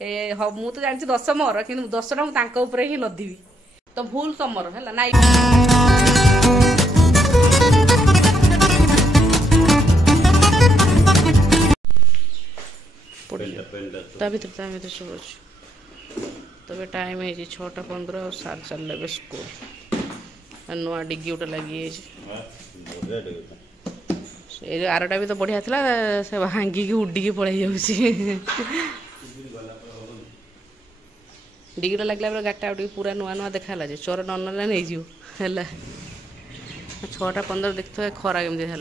मु तो जानी 10 मोर कि 10टा मुझे ही लदिवि तो भूल तमर है ना भर सब तब टाइम है 6:15 और सार चल स्कूल नुआ डिग्गी गोटे लगी आरटा भी तो बढ़िया था से भांगिकी उडिकी पड़े जाऊँगी डिग्रीटा लगला गाटा पूरा नुआ नुआ देखा जे चोर न ना नहीं जीव है 6:15 देखते खरा केमती है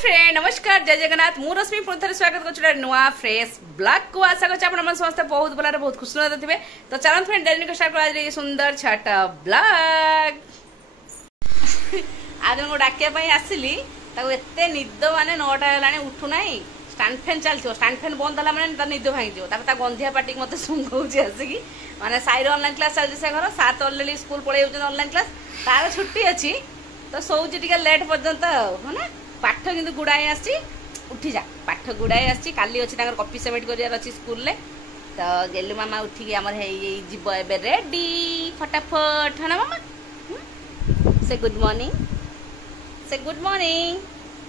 फ्रेंड नमस्कार जय जगन्नाथ मु रश्मि पुणी थे स्वागत कर नुआ फ्रेश ब्लॉग को आशा कर समस्त बहुत भल बहुत खुश थे तो चलो फ्रेंड डेली स्टार्ट कर सुंदर छाटा ब्लॉग आज मुझे डाकिया आसली एत निद माने 9टा है उठुना स्टैंड फैन चलती स्टैंड फैन बंद है मैंने निद भांगी गंधिया पार्टी मत शुंघी आसिकी माने साइड ऑनलाइन क्लास चलती से घर 7 अलरेडी स्कूल पड़े ऑनलाइन क्लास तार छुट्टी अच्छी तो सोची टे लेट पर्यंत है ना पाठ कि गुड़ाए आसी उठी जा पाठ गुड़ाए आसी काली अच्छी कॉपी सबमिट कर स्कूल रे तो गेलु मामा उठिकी आमर जीव ए रेडी फटाफट है ना मामा से गुड मॉर्निंग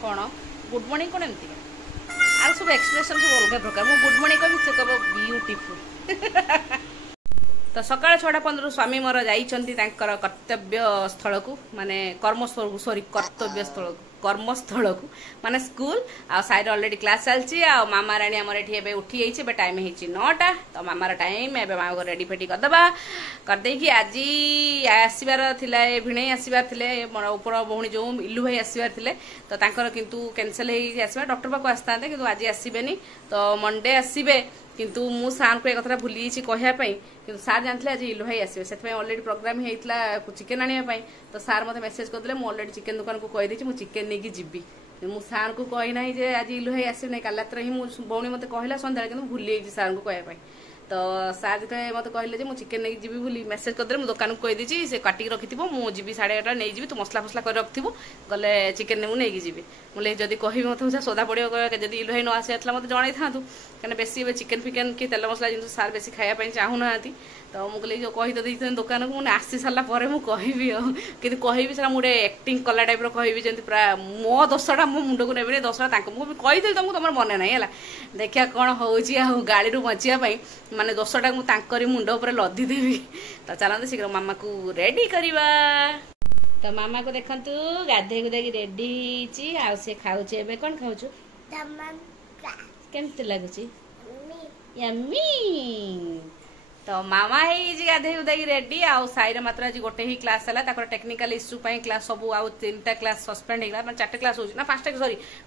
कौन गुड मॉर्निंग कौन एमती आर सब एक्सप्रेशन सब अलग प्रकार मु गुड मॉर्निंग कह से कह ब्यूटीफुल तो सकाल 6:15 स्वामी मोर जाइछंती तांकर कर्तव्य स्थल को माने कर्मस्थल को सॉरी कर्तव्य स्थल को कर्मस्थल को माने स्कूल आ साइड ऑलरेडी क्लास चलची आ मामा रानी हमर एठी एबे उठी जाइछे बे टाइम हेची 9टा तो मामार टाइम एबे मामा को रेडी फेडी कर दबा कर दे कि आजी आसीबार थिला ए भिणे आसीबार थिले मोर ऊपर बहुणी जो इल्लू भाई आसीबार थिले तो तांकर किंतु कैंसिल हे आसीबा डॉक्टर पाको आस्तांते किंतु आजी आसीबेनी तो मंडे आसीबे किंतु मु सार को एक कथा भूली कहया कि सार जानते आज इलू भाई आसवे से अलरेडी प्रोग्राम होता चिकेन आने तो सार मत मेसेज करदे मुझे अलरेडी चिकेन दुकान को कहीदे मुझे चिकेन नहीं जीवी मु सार को कहना जे आज इलू भाई आसवे ना काल रात ही भौणी मत कहला सन्ध्या कि भूली सार को कहना तो सार जो मत कहले मुझे चिकेन नहीं जीवी बोली मेसेज करदे मुझे दुकान को कहीदी से काटिक रखी मुझे 8:30 नहीं जी तू मसला फसला कर रखी गले चिकेन नहीं नहीं जीवी मुझे जब कह मत सोदा पड़ो जब इलू भाई न आसा मत जन था कहीं बेसी चिकेन फिकेन कि तेल मसला जिन सार बेसी खायापी चाहूना तो मुझे जो कही तो देते दुकान को मुझे आसी सारा पर मुझे कि कहबी सर मुझे एक्टिंग कला टाइप रही जमी पूरा मो दोषटा मो मुंड को नेबी दोषटा मुझे कहीदेवी तुमको तुम मन ना है देखिया कौन हो गाड़ी बचापी माने दोषटा मुझे मुंड उपर लदीदेवी तो चलते शीघ्र मामा को रेडी करवा तो मामा को देखु गाधे गुधा रेडी सी खाऊ कौन खाऊ केमती लगुच यम्मी तो मामा है गाधे गुधा रेडी आउ साइड मात्र आज गोटे ही क्लास है टेक्निकल इश्यू क्लास सब आउ 3टा क्लास सस्पेंड हो 4टा क्लास हो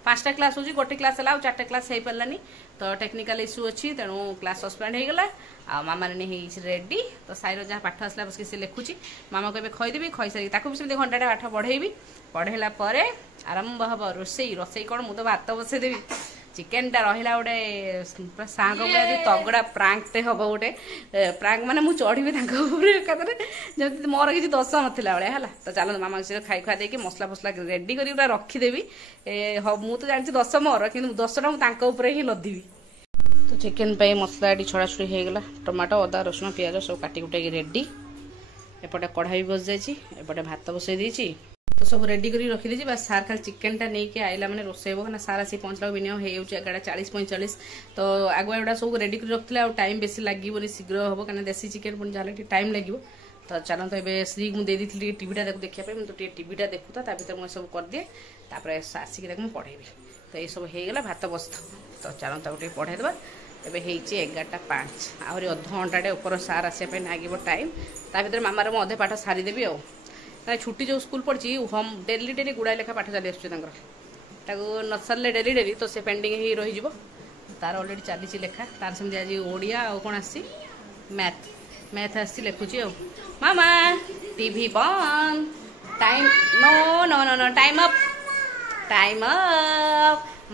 5टा क्लास हो गोटे क्लास है 4टा क्लास हो पारानी तो टेक्निकल इश्यू अच्छी तेणु क्लास सस्पेंड हो गला आ मामा ने रेडी तो साइर जहाँ पाठ आसला बस से लिखुची मामा को खईदेवी खई सारी भी सेमती घंटाटे पाठ पढ़ेबी पढ़ेला आरंभ हम रोसई रोसई कौन मुझे भात बसईदेवी चिकेन टा रहा गोटे सांग तगड़ा प्रांकटे हम गोटे प्रांक माने मुझे चढ़ी जमी मोर किसी दोष नाला भाया तो चलो मामा खाई खुआ दे मसला फसला रेडी कर रखीदेवी मु तो जानी 10 मोर कि 10टा ही लदिवि तो चिकेन पे मसला ये छड़ा छुड़ी हो गला टमाटो अदा रसुण पियाज सब काटी कुटाई रेडी एपटे कढ़ाई बस जापटे भात बसई देती तो सब रेडी कर रखीदी बस सार खाली चिकेन टा नहीं आइला मैंने रोसेब ना सार आसी पहुँचला मिनिमम हो 11:40-45 तो आगुआ एटा सब रेडी कर रखते टाइम बेसी लगे शीघ्र हम कहीं देसी चिकेन पुणी जहाँ टाइम लगे तो चलो तो ये श्री मुझे देती टीवीटा देखा मुझे टीवीटा देखू था भर मुझे सब कर दिए आसिक मुझे पढ़ेबी तो ये सब हो गला भात बस तो चलो तो पढ़ेदेवा एबे 11:05 आहरी अध घंटाटे ऊपर सार आसापी लगे टाइम ता भर मामार मुझे अधे पाठ सारीदेवी आ ना छुट्टी जो स्कूल पड़ी होम डेली डेली गुड़ाए लेखा पाठ चली आसको न सारे डेली डेली तो से पेंडिंग ही रही तार अलरेडी चली लेखा तार सेमती आज ओडिया आ कौन आसी मैथ मैथ आसी लिखुची आ मामा टीवी बंद time no no no no time up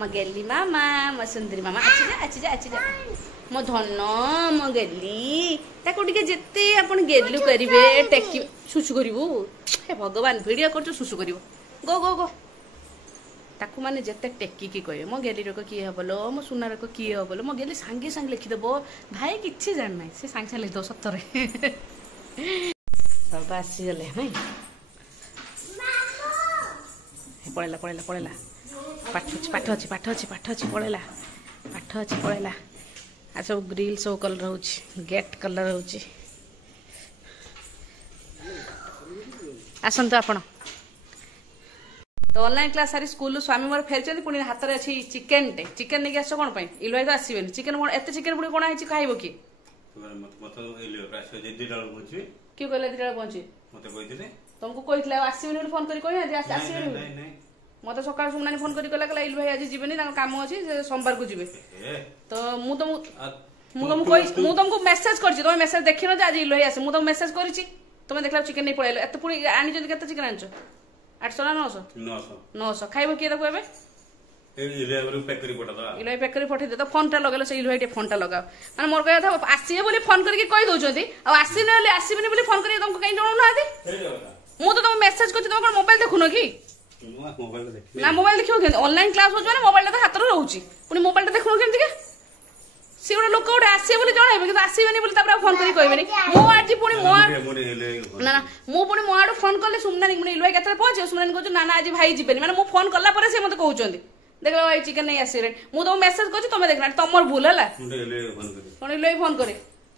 म गेली मामा म सुंदरी मामा अच्छी जा मो धन मो गेली ताको टिके जेते आपण गेलु करिवे टेकी सुसु करिवो हे भगवान वीडियो करछु सुसु करिवो गो गो गो ताकू माने जेते टेकी की कहे मो गेली रको की हबलो मो सुना रको की हबलो मो गेली सांगे सांगे लिखि देबो भाई किछि जान नै से सांगे सांगे लिख दो सत्तरे बाबा आसी गले नै पळेला पळेला पळेला पाठ अछि पळेला पाठ अछि पळेला आ सब ग्रिल सब कलर होछि गेट कलर होछि आसंतु आपण तो ऑनलाइन क्लास सारी स्कूल स्वामी मोर फेरचंदी पुणी हाथ रे अछि चिकन टे चिकन नेकी आसो कोन पई इलवाई तो आसीबेन चिकन कोन एते चिकन पुणी कोन आछि खाइबो की मत इलियो प्रास जे दिडा पहुंची की कहले दिडा पहुंची मते कहिथिले तुमको कहितले आसीबेन फोन करी कहि ना आसीबेन नहीं नहीं मत सकाळ सुमनानी फोन करी कहला इल भाई आज जीवेनी तांका काम अछि जे सोमवार को जीवे तो मु तुमको मेसेज करछि तुम मेसेज देखिनो जे आज इल भाई आसे मु तुम मेसेज करछि तुम देखला चिकन नहीं पळाइलो एत पुणी आनी जदी केते चिकन आनछो 800 ना 900 खाइबो की देखो एबे इले पैक करी पठा दा इले पैक करी पठे दे तो फोन टा लगेलो से इल भाई फोन टा लगाओ माने मोर कहया था आसीए बोली फोन करके कहि दोछोती आ आसीबेनी बोली फोन करके तुमको कहीं जणौ नादी मु तो तुम मेसेज करछि तुम कोन मोबाइल देखुनो की ना मोबाइल देखियो के ऑनलाइन क्लास होछ ना मोबाइल ता हाथ रे रहउची पुनी मोबाइल ता देखुनो केमति के सी गोटे लोक गोटे आसे बोली जणाइबे कि आसीबेनी बोली तापर फोन करी कहबेनी मो आज पुनी मो ना ना मो पुनी मो आडो फोन करले सुमनानी मुनी इलवाई केतले पहुंचे सुमनानी कहछ ना ना आज भाई जीबेनी माने मो फोन करला परे से मते कहउचंदी देखला भाई चिकन नहीं आसीरे मु तो मेसेज करछ तमे देखना तमर भूल हला कोन इलवाई फोन करे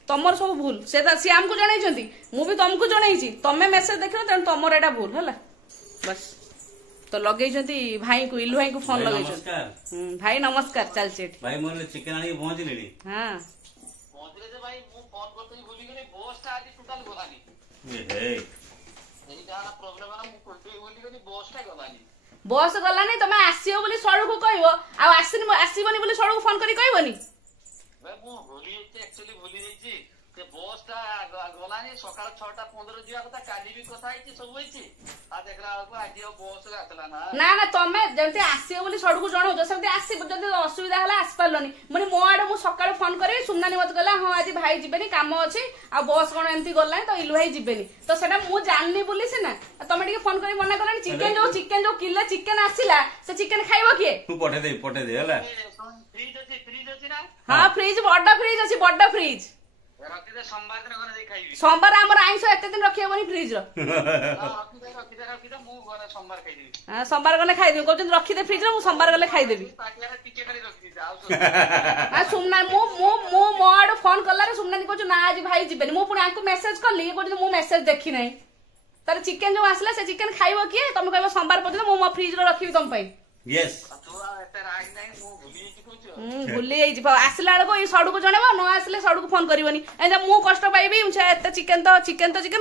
तमर सब भूल से हमको जणाइछंती मु भी तुमको जणाइछि तमे मेसेज देखिनो तन तमर एटा भूल हला बस तो लगे भाई को इलू भाई को फोन लगे भाई नमस्कार चल सेठ भाई मोर चिकन आनी पहुंच लेनी हां पहुंचले जे भाई मु फोन करते भूली गेली बस ता आज टोटल गलानी हे एही दाना प्रॉब्लम है मु कोल्टे भूली गेली बस ता गलानी बस गलानी तमे आसीओ बोली सड़क को कहबो आ आसीबनी बोली सड़क फोन करी कहबोनी भाई मु भूली एक्चुअली भूली जाईची के बस ता गलानी सकाळ 6:15 जिया कथा काली भी कथा आइची सब होईची आ देखला को आज बस आतला ना ना तमे जंते आसीओ बोली सड़क जणो जो सेमते आसी जंते असुविधा हला आस पारलोनी मने मो आडो मु सकाळ फोन करे सुमनानी मत कहला हां आज भाई जीबेनी काम अछि आ बस कोन एमती गलानी तो इलु भाई जीबेनी तो सेटा मु जाननी बोली से ना तमे ଟିକେ फोन करी मना करलानी चिकन जो किलो चिकन आसीला से चिकन खाइबो के तू पठे दे हला फ्रिज अछि ना हां फ्रिज बड्डा फ्रिज रखि दे सोमवार दिन घरे देई खाइबी सोमवार हमर आइंस एते दिन रखिबोनी फ्रिज रो रखि दे मु घरे सोमवार खाइ देबी हां सोमवार गले खाइ देबी कहजन रखि दे फ्रिज रो मु सोमवार गले खाइ देबी पाटियारे टिके खाली रखि दे आउ हां सुमना मो मोड फोन करला रे सुमनानी कहजो ना आज भाई जीबेनी मु पुनी आंको मेसेज करली कहजो मु मेसेज देखि नै तार चिकन जो आसला से चिकन खाइबो किए तुम कहबो सोमवार पजन मु मो फ्रिज रो रखिबी तुम पई यस तोरा एते राग नै मु भूली जाई कहजो भूली जाई आसला को ई सड़क जणेबो न आसले सड़क फोन करबोनी एजा मु कष्ट पाइबी एते चिकन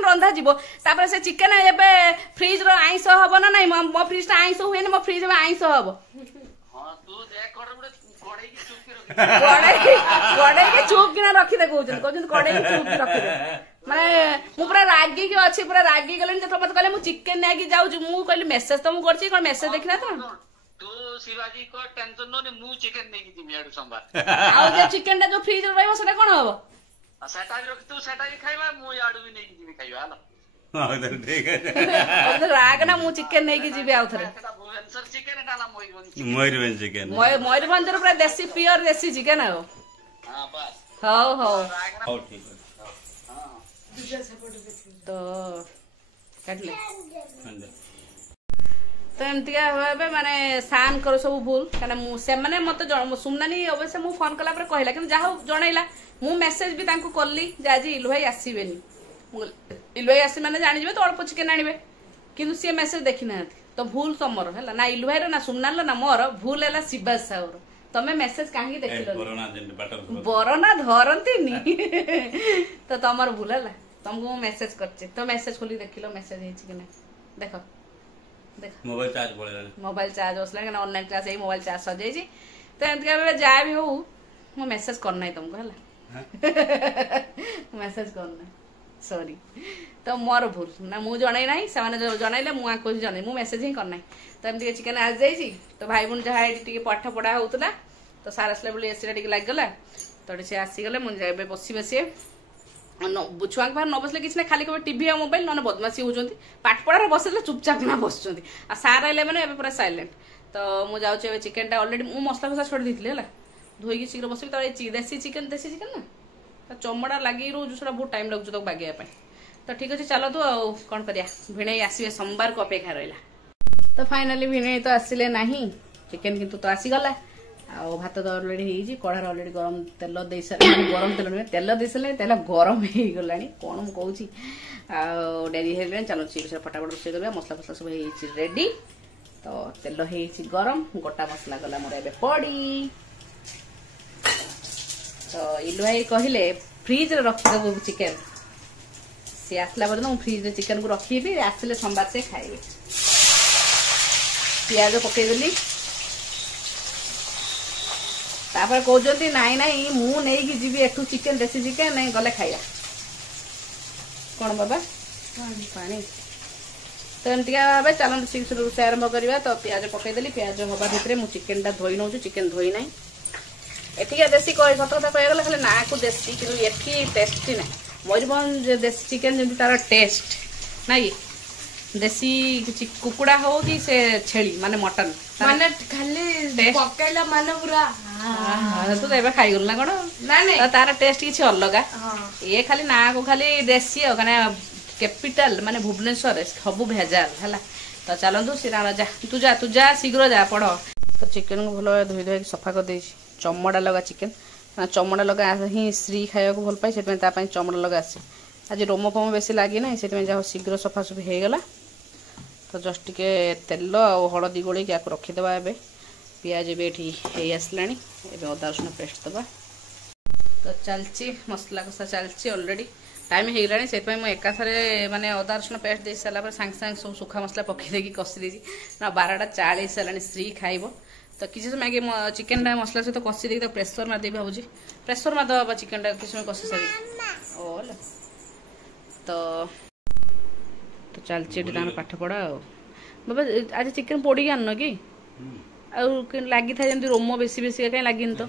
रंधा जीवो तापर से चिकन एबे फ्रिज रो आइंस हबो ना नै मो फ्रिज ता आइंस हुए ना मो फ्रिज में आइंस हबो हां तू देख कड़े की चुप के रखी कड़े की चुप किना रखी दे कहजन कड़े की चुप की रखी दे माने मु पूरा रागी के अछि पूरा रागी गलेन जे मत कहले मु चिकन नै की जाउ मु कहली मेसेज तो मु करछि कोन मेसेज देखना तो तू शिवाजी को टेंशन नो ने मु चिकन नै की दिमी आडू सोमवार आ जे चिकन टा जो फ्रिज रे रहबो सेटा कोन हबो सेटा भी रख तू सेटा भी खाइबा मु आडू भी नै की दिमी खाइबा हां हां तो ठीक है अब राग ना मु चिकन नै की जीबे आउथरे भुवनेश्वर चिकन डाला मयूरभंज चिकन मयूरभंज रो पूरा देसी प्योर देसी चिकन हो हां बस हो ठीक है तो काटले तो एमती भावे माने सान करो सब भूल कना मु से माने मते सुमनानी अवश्य मु फोन कला पर कहला कि जाहो जणैला मु मेसेज भी तांको करली जे आज इलु भाई आसीबेनी इलु भाई आसी माने जानि जेबे तो अल्प चिकन आनिबे किंतु से मेसेज देखि ना तो भूल तमरो हैला ना इलु भाई रो ना सुमनान लो ना मोर भूल हैला शिवास साउर तमे मेसेज काहे देखिलो बरना धरंती नी तो तमर भूल हैला तुमको मेसेज करछे तो मेसेज खोली देखिलो मेसेज हेछि कि ना देखो देख मोबाइल चार्ज असला कि ऑनलाइन क्लास है मोबाइल चार्ज सजे जी तो एंत के जा भी हो मो मेसेज करना है तुमको हला मेसेज करना सॉरी तो मोर भूल ना मु जणाई नाही से माने जणाइले मु आको जणाई मु मेसेज ही करना तो एंत के चिकन आज जाई छी तो भाई बन जहा टिके पाठ पढ़ा होतला तो सार असले बोली एसिडा टिके लाग गला तो सी आसीगले मुझे बसबे सी छुआ पाखे न बसले किसी ना खाली कभी टीवी और मोबाइल ना बदमाशी होती पाठ पढ़ार बसले चुपचाप ना बस आ सार आइले मैंने पूरा साइलेंट तो मुझे चिकेन टा अलरेडी मु मसला फसला छोड़ देती है धोईकी शीघ्र बसबी तो देसी चिकेन ना चमड़ा लगे रोज से बहुत टाइम लगुच बागेवा तो ठीक अच्छे चलो तू कौन करिया भिणे आसवे सोमवार को अपेक्षा रहा तो फाइनाली भिणे तो आसिले ना चिकेन किंतु तो आसीगला आ भात तो अलरेडी कढ़ार अलरेडी गरम तेल दे सारे गरम तेल नुहे तेल दे सारे तेल गरम हो गला कौन मुझे कौन डेरी है चलो सी फटाफट रोषे कर मसला फसला सब रेडी तो तेल हो गरम गोटा मसला गला मोर ए पड़ी तो इलु भाई कहले फ्रिज रे रखिदेबू चिकेन सी आसला पर्यटन फ्रिज रे चिकेन को रखी आसले सोमवार से खाइबे पियाज पकईदेली तापर कहते नाई नाई मु नहीं जीवी एठू चिकेन देसी चिकेन नहीं गले खाइबा कौन बाबा पानी तो एमती भाव चलते ठीक से रोषे आरंभ करवा तो पियाज पकईदेली पियाज हवा भितर मुझे चिकेन टा धोई नौ चिकेन धोई ना एठिका देसी सत कथा कहगला खाली ना को देसी कि एठी टेस्टी ना मयूरभंज देसी चिकेन जमी तार टेस्ट ना कि देसी कुकुड़ा हो कि से छेली माने मटन माने खाली पकेला माने पूरा तू तो खाई गल ना कौन ना तार टेस्ट किसी अलग ये खाली ना को खाली देसी कैपिटल माने भुवनेश्वर सब भेजाल है तो चलतु सीरा जा तू जा शीघ्र जा पढ़ तो चिकेन को भल धोई धोई सफा कर दे चमड़ा लगा चिकेन चमड़ा लगा ही श्री खाया भल पाए से चमड़ा लगा आसे आज रोम फम बेसी लगे ना से शीघ्र सफासफी हो गला तो जस्ट टिके तेल और हलदी गोल रखीदे ए पियाज भी आसला अदा रसुण पेस्ट दबा तो चलची मसला कषा चलची अलरेडी टाइम हो गलानी से एकाथरे माने अदा रसुण पेस्ट दे सारा सांगे सांगे सब सुखा मसला पकईदे कषि देती ना 12:40 है श्री खाइब तो किसी समय आगे चिकेन टा मसला सहित कषि देती तो प्रेसर मारदेवी भावुँ प्रेसर मारदे चिकेन टा किसी समय कषि सारी ओल तो चलची पाठ पढ़ा बाबा आज चिकेन पोड़ी आन कि लगी था जमी रोम बेसी बेसी कहीं लगे तो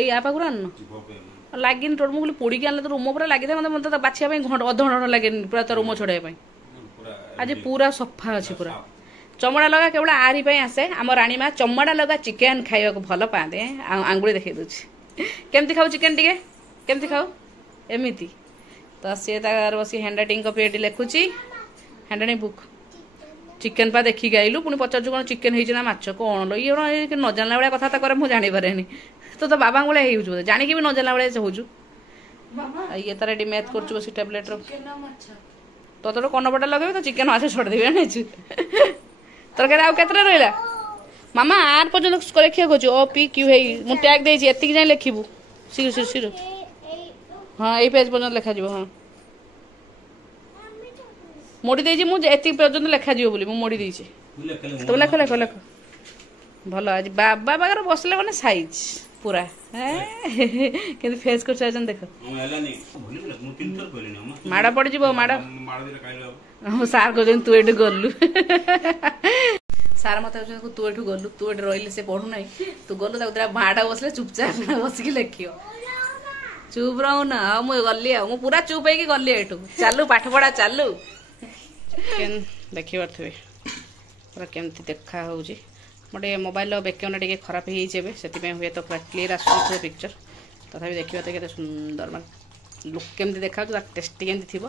या पाखु आन लगे टोट मुझे पोड़ी आने तो रोम पूरा लगी था मतलब बाछा अधघंटा लगे पूरा तो रोम छड़ाई आज पूरा सफा अच्छे पूरा चमड़ा लगा केवल आरी आसे आम राणी माँ चमड़ा लगा चिकेन खावा भल पाते आंगुली देखा दूसरी केमती खाऊ चिकेन टे केमती खाऊ एमती तो सी तार बस हैंड राइटिंग कॉपी एटी लिखुची हैंड राइटिंग बुक चिकेन पा देखिक आइलु पुणी पचार कौन चिकेन हो माछ कौन लो ये न जानला भाया कथा करे मुझे जानीपारे तो बाबा भाई हो जानिकी भी न जानला भाया हो ये तार ये मैथ कर बस टैबलेट तो कनपटा लगे तो चिकेन माछ छोड़देवी नहीं तरकारी आउ केतरा रहा मामा आर पर्यटन लिखा खोज ओ पी क्यू है मुझे टैग देती एतिक जाए लिखू शीघ्र शीघ्र हाँ ये पेज पर्यटन लिखा हाँ मोड़ी देती मुझे पर्यटन लिखा बोली मोड़ी देती तो लेख लेख लेख भल आज बाबा पाखे बसले मैंने साइज पूरा कि फेस कर देख माड़ पड़ माड़ सार कह तू ये गलु सार मत तू ये गलु तू ये रही से पढ़ू ना तू गलु माड़ा बसले चुपचाप बसिक लिख चुप रहू ना मुझे गली आ पूरा चुप है गली एठू चालू पाठ पढ़ा चालू देखी पारे पूरा केमती देखा हो मोटे मोबाइल बैकग्राउंड टे खराब हो हुए तो पूरा क्लीयर आस पिक्चर तथापि देखा तो केते सुंदर माने लुक केमती देखा टेस्टी केमती थी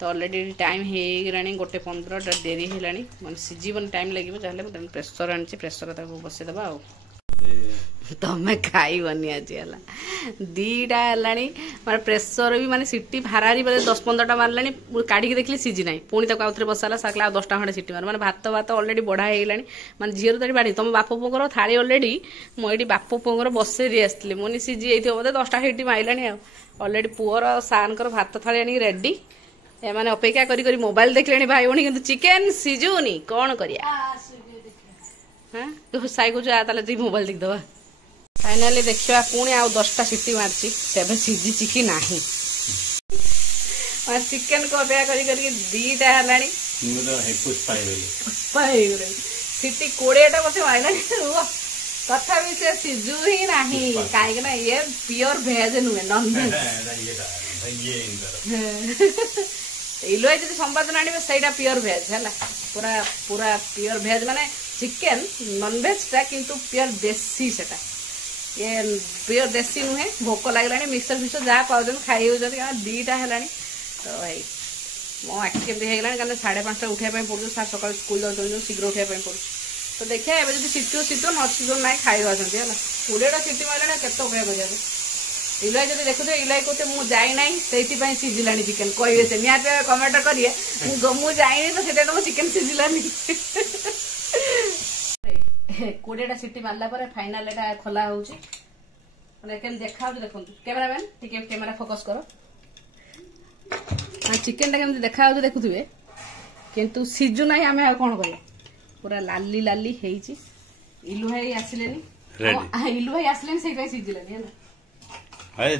तो अलरेडी टाइम हो गलानी 1:15 डेरी है मैं सीझन टाइम लगे जहाँ प्रेसर आनी प्रेसर बसईदे आ तमें खाइबनी आज है दीटा है माने प्रेसर भी माने सीटी भारारी 10-15टा मारला काढ़ी देखली सीझी ना पुणी आउे बसाला साकला 10टा खंडे सीटी मार मैंने भात अलरेडी बढ़ा होगा माने झीर तो बाड़ी तुम बाप पुओर थाली अलरेडी मुझे बाप पुओर बसई दी आसती मुझे सीझी जाइए बोधे 10टा सीटी मारला अलरेडी पुअर सार भात थाली आनी रेडी एम अपेक्षा करी मोबाइल देखले भाई भौणी कि चिकेन सीझुनी कौन करिया हाँ साई को जी मोबाइल देखदबा फाइनाली देखा पुणी आउ 10टा सीटी मार्ची तेबे सीझी कि ना चिकेन को अपेक्षा करी दीटा है सीटी 20टा बस मारला ତଥାପି ସେ ସିଝୁ ହିଁ ନାହିଁ କାହିଁକି ନା ଇଏ ପିଓର ଭେଜ ନୁହେଁ ନନ ଭେଜ। ଇଲୁଆ ଯଦି ସମ୍ବାଦନ ଆଣିବେ ସେଇଟା ପିଓର ଭେଜ ହେଲା, ପୁରା ପୁରା ପିଓର ଭେଜ ମାନେ ଚିକେନ ନନଭେଜ ଟା କିନ୍ତୁ ପିଓର ଦେଶୀ ସେଟା, ଇଏ ପିଓର ଦେଶୀ ନୁହେଁ। ଭୋକ ଲାଗିଲାଣି ମିକ୍ସର ଫିକ୍ସର ଯାହା ପାଉଛନ୍ତି ଖାଇ ହେଉଛନ୍ତି କାରଣ 2ଟା ହେଲାଣି। ତ ଭାଇ ମୋ ଆଖି କେମିତି ହେଇଗଲାଣି କାରଣ 5:30 ଉଠିବା ପାଇଁ ପଡୁଛି, ସାର୍ ସକାଳୁ ସ୍କୁଲ ଯାଉଛନ୍ତି ଶୀଘ୍ର ଉଠିବା ପାଇଁ ପଡୁଛି। ତ ଦେଖିବା ଏବେ ଯଦି ସିଟିବ ନ ସିଟିବ ନାହିଁ ଖାଇ ଆସନ୍ତି ହେଲା। 20ଟା ସିଟି ମାରିଲାଣି କେତେ ଅପେକ୍ଷା କରିବାକୁ। ଇଲାଇ ଯଦି ଦେଖୁଥିବେ ଇଲାଇ କହୁଥିବେ ମୁଁ ଯାଇନାହିଁ ସେଇଥିପାଇଁ ସିଝିଲାଣି ଚିକେନ, କହିବେ ସେ ନିହାତି କମେଣ୍ଟ କରିବେ ମୁଁ ଯାଇନି ତ ସେଥିପାଇଁ ତମ ଚିକେନ ସିଝିଲାନି। 20ଟା ସିଟି ମାରିଲା ପରେ ଫାଇନାଲ ଏଟା ଖୋଲା ହଉଛି, ମାନେ କେମିତି ଦେଖା ହଉଛି ଦେଖନ୍ତୁ। କ୍ୟାମେରାମ୍ୟାନ ଟିକେ କ୍ୟାମେରା ଫୋକସ କର। ଚିକେନ ଟା କେମିତି ଦେଖା ହଉଛି ଦେଖୁଥିବେ, କିନ୍ତୁ ସିଝୁ ନାହିଁ। ଆମେ ଆଉ କଣ କରିବା, ପୁରା ଲାଲି ଲାଲି ହେଇଛି। ଇଲୁ ଭାଇ ଆସିଲେନି, ଇଲୁ ଭାଇ ଆସିଲେନି ସେଇଥିପାଇଁ ସିଝିଲାନି ହେଲା।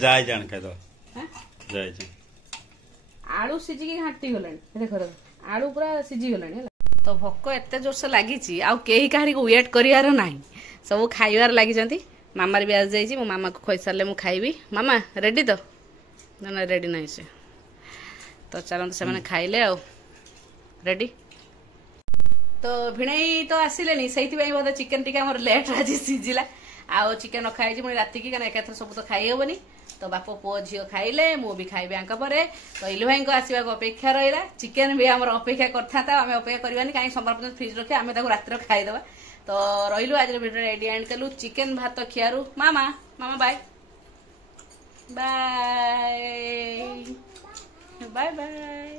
ଯାଇ ଜାଣ ଖାଇଦ ଆଳୁ ସିଝିକି ଘାଣ୍ଟି ଗଲାଣି, ଦେଖ ଆଳୁ ପୁରା ସିଝି ଗଲାଣି ହେଲା। ତ ଭୋକ ଏତେ ଜୋରସେ ଲାଗିଛି ଆଉ କେହି କାହାରିକୁ ୱେଟ୍ କରିବାର ନାହିଁ, ସବୁ ଖାଇବାରେ ଲାଗିଛନ୍ତି। ମାମାର ବି ଆସିଯାଇଛି, ମୋ ମାମାକୁ ଖୋଇସାରିଲେ ମୁଁ ଖାଇବି। ମାମା ରେଡି ତ? ନା ରେଡି ନାହିଁ ସେ। ତ ଚାଲନ୍ତୁ ସେମାନେ ଖାଇଲେ ଆଉ ରେଡି। ତ ଭିଣେଇ ତ ଆସିଲେନି ସେଇଥିପାଇଁ ବୋଧେ ଚିକେନ ଟିକେ ଆମର ଲେଟ୍ ଆଜି ସିଝିଲା। ଆଉ ଚିକେନ ରଖା ହେଇଛି ପୁଣି ରାତିକି, କାରଣ ଏକାଥରେ ସବୁ ତ ଖାଇ ହବନି। ତ ବାପ ପୁଅ ଝିଅ ଖାଇଲେ, ମୁଁ ବି ଖାଇବି ଆଙ୍କ ପରେ। ତ ଇଲୁ ଭାଇଙ୍କ ଆସିବାକୁ ଅପେକ୍ଷା ରହିଲା। ଚିକେନ ବି ଆମର ଅପେକ୍ଷା କରିଥାନ୍ତା, ଆମେ ଅପେକ୍ଷା କରିବାନି କାହିଁକି ସୋମବାର ପର୍ଯ୍ୟନ୍ତ ଫ୍ରିଜ ରଖିବା, ଆମେ ତାକୁ ରାତିରେ ଖାଇଦେବା। ତ ରହିଲୁ ଆଜିର ଭିଡ଼ିଓ ଏଇଠି ଏଣ୍ଡ କଲୁ ଚିକେନ ଭାତ ଖିଆରୁ। ମାମା ବାଏ ବାଏ ବାଏ ବାଏ।